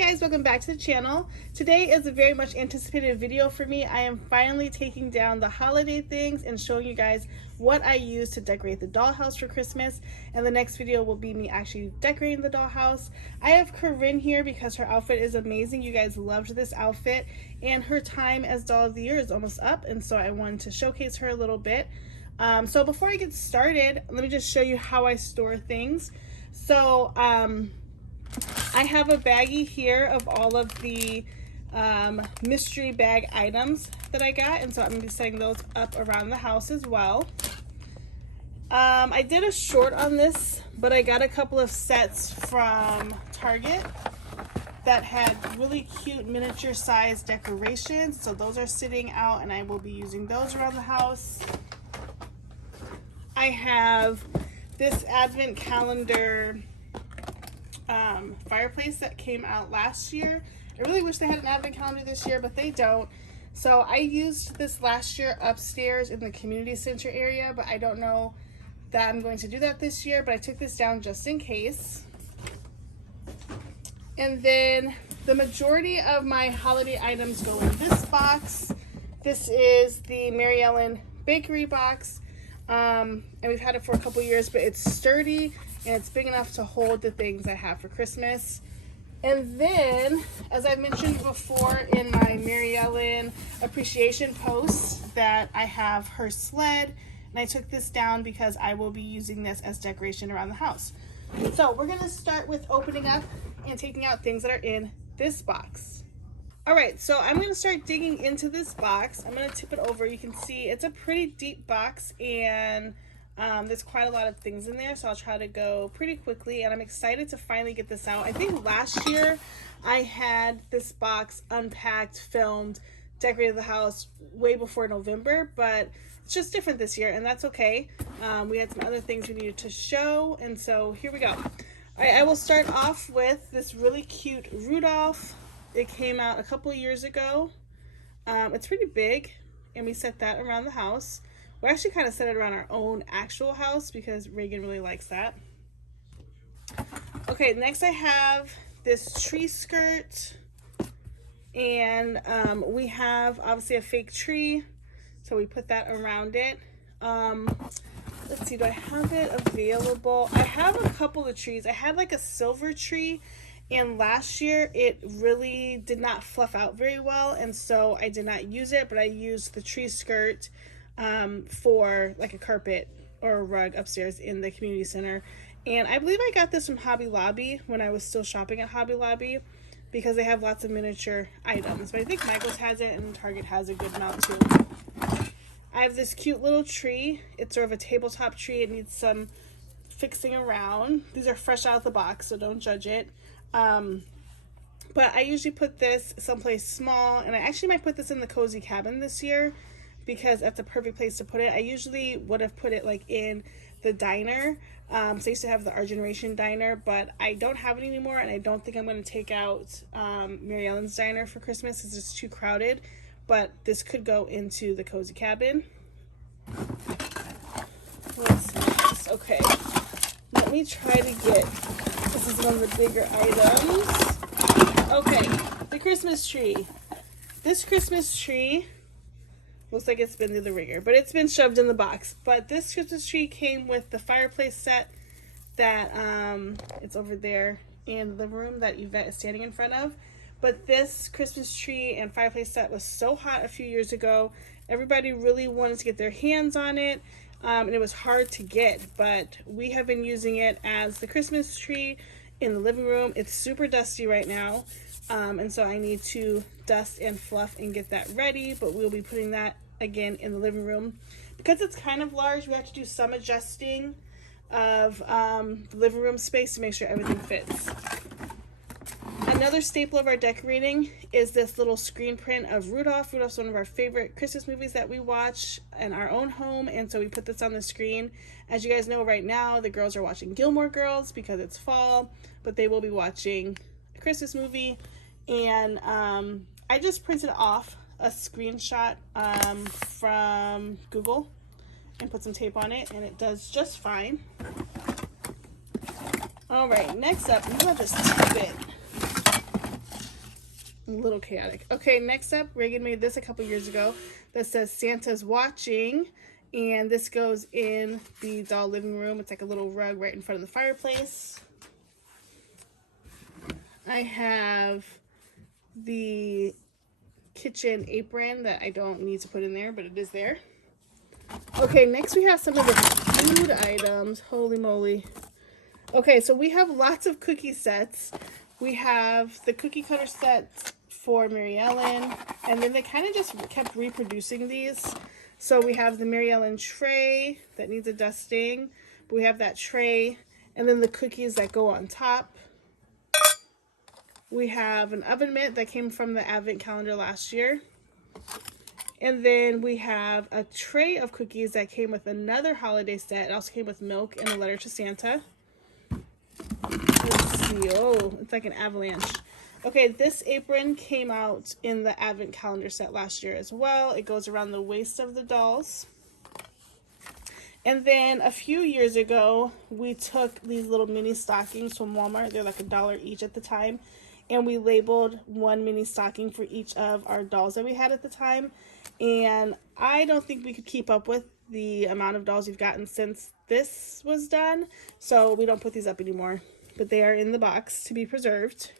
guys, welcome back to the channel. Today is a very much anticipated video for me. I am finally taking down the holiday things and showing you guys what I use to decorate the dollhouse for Christmas. And the next video will be me actually decorating the dollhouse. I have Corinne here because her outfit is amazing. You guys loved this outfit, and her time as doll of the year is almost up, and so I wanted to showcase her a little bit. So before I get started, let me just show you how I store things. So I have a baggie here of all of the mystery bag items that I got, and so I'm going to be setting those up around the house as well. I did a short on this, but I got a couple of sets from Target that had really cute miniature size decorations, so those are sitting out and I will be using those around the house. I have this advent calendar fireplace that came out last year. I really wish they had an advent calendar this year, but they don't. So I used this last year upstairs in the community center area, but I don't know that I'm going to do that this year, but I took this down just in case. And then the majority of my holiday items go in this box. This is the Mary Ellen bakery box, and we've had it for a couple years, but it's sturdy and it's big enough to hold the things I have for Christmas. And then, as I mentioned before in my Mary Ellen appreciation post, that I have her sled, and I took this down because I will be using this as decoration around the house. So we're gonna start with opening up and taking out things that are in this box. All right, so I'm gonna start digging into this box. I'm gonna tip it over. You can see it's a pretty deep box, and there's quite a lot of things in there, so I'll try to go pretty quickly, and I'm excited to finally get this out. I think last year I had this box unpacked, filmed, decorated the house way before November, but it's just different this year, and that's okay. We had some other things we needed to show, and so here we go. All right, I will start off with this really cute Rudolph. It came out a couple years ago. It's pretty big, and we set that around the house. We actually kind of set it around our own actual house because Reagan really likes that. Okay, next I have this tree skirt, and we have obviously a fake tree, so we put that around it. Let's see, do I have it available? I have a couple of trees. I had like a silver tree, and last year it really did not fluff out very well, and so I did not use it, but I used the tree skirt for like a carpet or a rug upstairs in the community center. And I believe I got this from Hobby Lobby when I was still shopping at Hobby Lobby, because they have lots of miniature items, but I think Michael's has it and Target has a good amount too. I have this cute little tree. It's sort of a tabletop tree. It needs some fixing around. These are fresh out of the box, so don't judge it. But I usually put this someplace small, and I actually might put this in the cozy cabin this year because that's a perfect place to put it. I usually would have put it like in the diner. So I used to have the Our Generation diner, but I don't have it anymore, and I don't think I'm going to take out Mary Ellen's diner for Christmas. It's just too crowded, but this could go into the cozy cabin. Let's see this. Okay, let me try to get, this is one of the bigger items. Okay, the Christmas tree. This Christmas tree looks like it's been through the ringer, but it's been shoved in the box. But this Christmas tree came with the fireplace set that it's over there in the living room that Yvette is standing in front of. But this Christmas tree and fireplace set was so hot a few years ago. Everybody really wanted to get their hands on it, and it was hard to get. But we have been using it as the Christmas tree in the living room. It's super dusty right now. And so I need to dust and fluff and get that ready, but we'll be putting that again in the living room. Because it's kind of large, we have to do some adjusting of the living room space to make sure everything fits. Another staple of our decorating is this little screen print of Rudolph. Rudolph's one of our favorite Christmas movies that we watch in our own home, and so we put this on the screen. As you guys know, right now the girls are watching Gilmore Girls because it's fall, but they will be watching a Christmas movie. And I just printed off a screenshot from Google and put some tape on it, and it does just fine. All right, next up, I'm gonna just tip it a little chaotic. Okay, next up, Reagan made this a couple years ago that says Santa's watching. And this goes in the doll living room. It's like a little rug right in front of the fireplace. I have the kitchen apron that I don't need to put in there, but it is there. Okay, next we have some of the food items. Holy moly. Okay, so we have lots of cookie sets. We have the cookie cutter set for Mary Ellen, and then they kind of just kept reproducing these. So we have the Mary Ellen tray that needs a dusting. We have that tray, and then the cookies that go on top. We have an oven mitt that came from the advent calendar last year. And then we have a tray of cookies that came with another holiday set. It also came with milk and a letter to Santa. Let's see. Oh, it's like an avalanche. Okay, this apron came out in the advent calendar set last year as well. It goes around the waist of the dolls. And then a few years ago, we took these little mini stockings from Walmart. They're like $1 each at the time. And we labeled one mini stocking for each of our dolls that we had at the time. And I don't think we could keep up with the amount of dolls we've gotten since this was done. So we don't put these up anymore. But they are in the box to be preserved.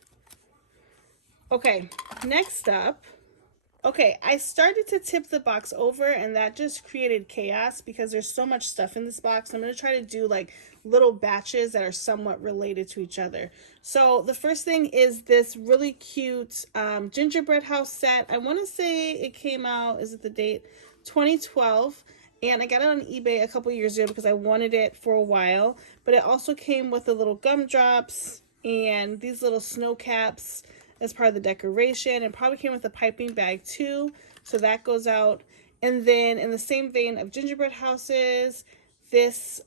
Okay, next up. Okay, I started to tip the box over and that just created chaos because there's so much stuff in this box. I'm going to try to do like little batches that are somewhat related to each other. So the first thing is this really cute gingerbread house set. I want to say it came out, is it the date? 2012. And I got it on eBay a couple years ago because I wanted it for a while. But it also came with the little gumdrops and these little snow caps as part of the decoration, and probably came with a piping bag too, so that goes out. And then in the same vein of gingerbread houses, this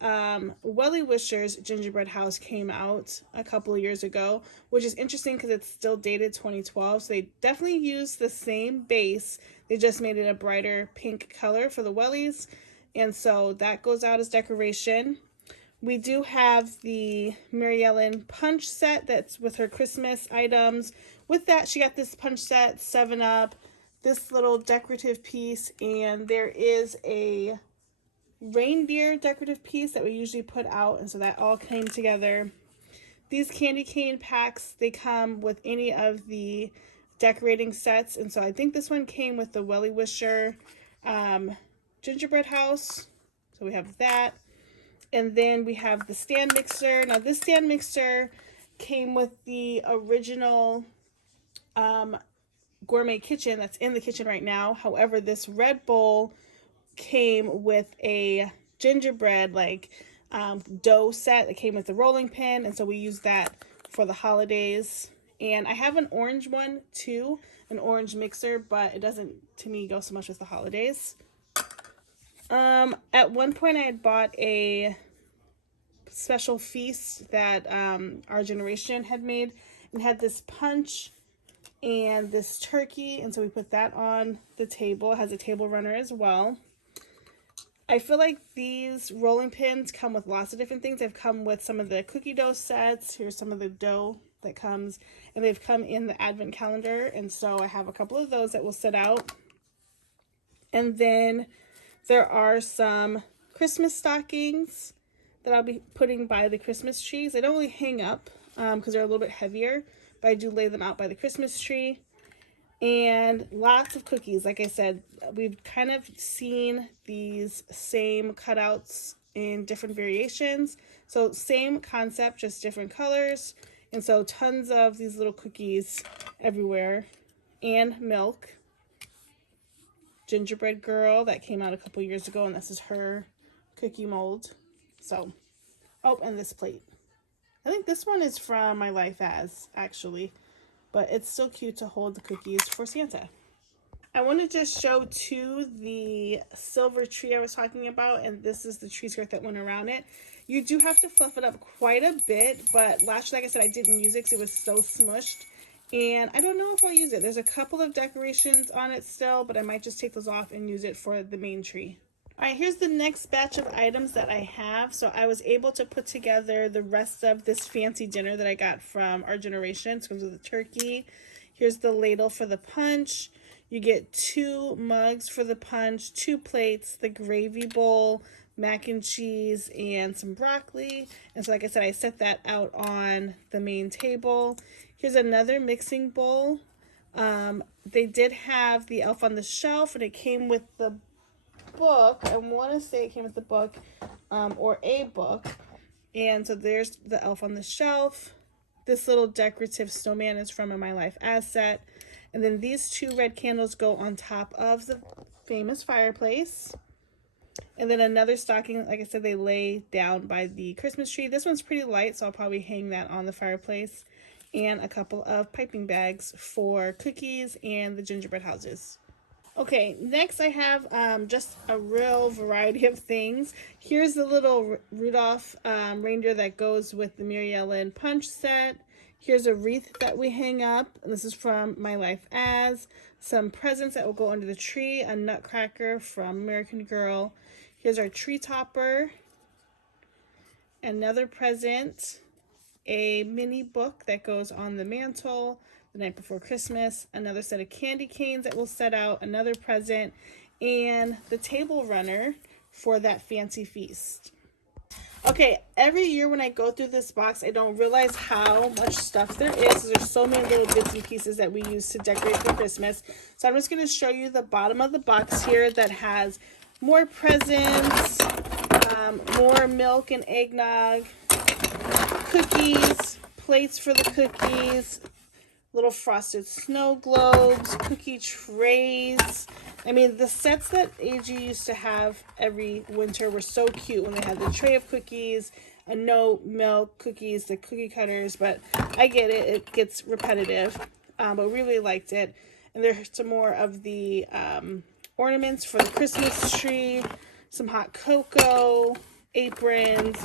Welly Wishers gingerbread house came out a couple of years ago, which is interesting because it's still dated 2012, so they definitely used the same base. They just made it a brighter pink color for the wellies, and so that goes out as decoration. We do have the Mary Ellen punch set that's with her Christmas items. With that, she got this punch set, 7-Up, this little decorative piece, and there is a reindeer decorative piece that we usually put out, and so that all came together. These candy cane packs, they come with any of the decorating sets, and so I think this one came with the Welly Wisher gingerbread house, so we have that. And then we have the stand mixer. Now this stand mixer came with the original gourmet kitchen that's in the kitchen right now. However, this red bowl came with a gingerbread dough set that came with the rolling pin, and so we used that for the holidays. And I have an orange one too, an orange mixer, but it doesn't to me go so much with the holidays. At one point I had bought a special feast that our generation had made, and had this punch and this turkey, and so we put that on the table. It has a table runner as well. I feel like these rolling pins come with lots of different things. They've come with some of the cookie dough sets. Here's some of the dough that comes, and they've come in the advent calendar, and so I have a couple of those that will sit out. And then there are some Christmas stockings that I'll be putting by the Christmas trees. They don't really hang up because they're a little bit heavier, but I do lay them out by the Christmas tree. And lots of cookies. Like I said, we've kind of seen these same cutouts in different variations. So same concept, just different colors. And so tons of these little cookies everywhere. And milk. Gingerbread Girl that came out a couple years ago, and this is her cookie mold. So, oh, and this plate. I think this one is from My Life As, actually, but it's still cute to hold the cookies for Santa. I want to just show too the silver tree I was talking about, and this is the tree skirt that went around it. You do have to fluff it up quite a bit, but last year, like I said, I didn't use it because it was so smushed. And I don't know if I'll use it. There's a couple of decorations on it still, but I might just take those off and use it for the main tree. All right, here's the next batch of items that I have. So I was able to put together the rest of this fancy dinner that I got from Our Generation. It comes with a turkey. Here's the ladle for the punch. You get 2 mugs for the punch, 2 plates, the gravy bowl, mac and cheese, and some broccoli. And so like I said, I set that out on the main table. Here's another mixing bowl. They did have the Elf on the Shelf, and it came with the book. I want to say it came with the book, or a book. And so there's the Elf on the Shelf. This little decorative snowman is from a My Life As set. And then these 2 red candles go on top of the famous fireplace. And then another stocking, like I said, they lay down by the Christmas tree. This one's pretty light, so I'll probably hang that on the fireplace. And a couple of piping bags for cookies and the gingerbread houses. Okay, next I have just a real variety of things. Here's the little Rudolph reindeer that goes with the Mary Ellen punch set. Here's a wreath that we hang up. This is from My Life As. Some presents that will go under the tree. A nutcracker from American Girl. Here's our tree topper. Another present. A mini book that goes on the mantle the night before Christmas. Another set of candy canes that we'll set out. Another present. And the table runner for that fancy feast. Okay, every year when I go through this box, I don't realize how much stuff there is. There's so many little bits and pieces that we use to decorate for Christmas. So I'm just going to show you the bottom of the box here that has more presents, more milk and eggnog, cookies, plates for the cookies, little frosted snow globes, cookie trays. I mean, the sets that AG used to have every winter were so cute when they had the tray of cookies, a no milk cookies, the cookie cutters, but I get it. It gets repetitive, but really liked it. And there's some more of the ornaments for the Christmas tree, some hot cocoa, aprons.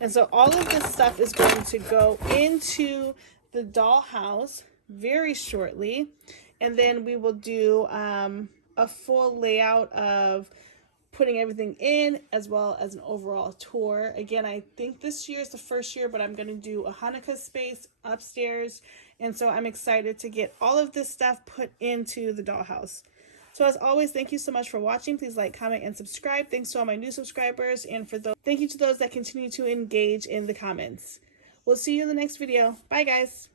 And so all of this stuff is going to go into the dollhouse very shortly. And then we will do a full layout of putting everything in, as well as an overall tour. Again, I think this year is the first year, but I'm going to do a Hanukkah space upstairs. And so I'm excited to get all of this stuff put into the dollhouse. So as always, thank you so much for watching. Please like, comment, and subscribe. Thanks to all my new subscribers. And for those, thank you to those that continue to engage in the comments. We'll see you in the next video. Bye, guys.